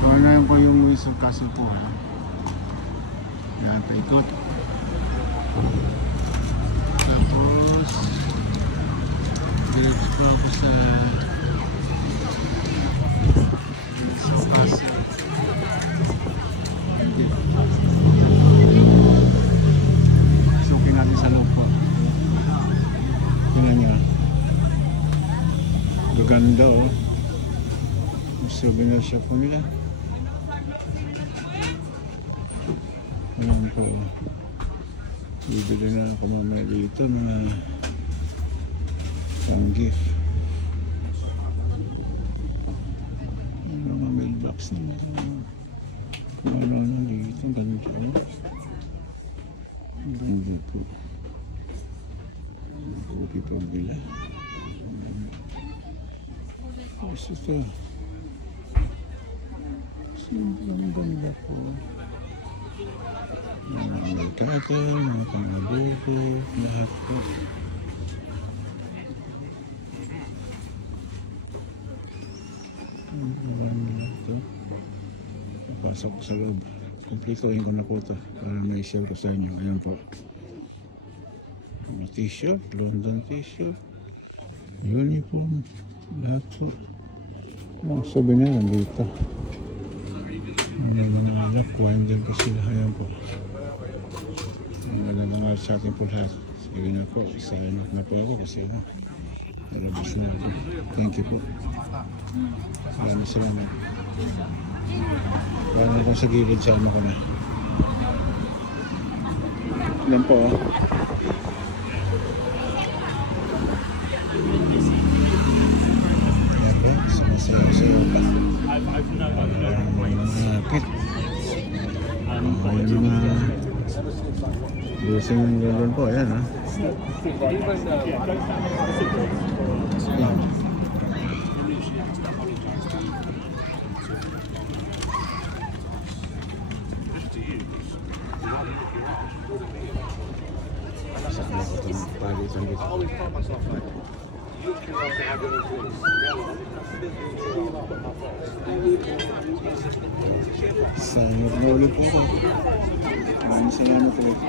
So na yan po yung Windsor Castle po. Yan, paikot. Tapos diretso po ako sa Windsor Castle. Sukin natin sa loob po. Tingnan nyo. Gaganda oh. Souvenir shop po nila. Ayan po. Bibili na ako mamaya dito mga pang gift. Mga mailbox na ano dito. Ang ganda oh. Ang ganda po. Kopi pagbila. Gusto ito. Sobrang ganda po. Mga merkado, mga pang-adobo, lahat po. Ang ganda ito. Pasok ko sa loob. Kumplituhin ko na po ito para may share ko sa inyo. Ayan po. Mga t-shirt, London t-shirt, uniform, lahat po. Mga souvenir dito. May mga alak, wine din po sila. Ayan po. Wala mga sa atin po lahat. Sige na po, sign up na po ako kasi nalabas na po. Thank you po. Maraming salamat. Parang akong sa gilid, sama ko na. Ayan po oh. Ayan po, sumasayaw-sayaw pa. Malapit. Ayan mga busing ng gano'n po. Ayan ha. Ayan. Sakla ko itong palitan dito. Sayang na ulit po. Maraming salamat ulit.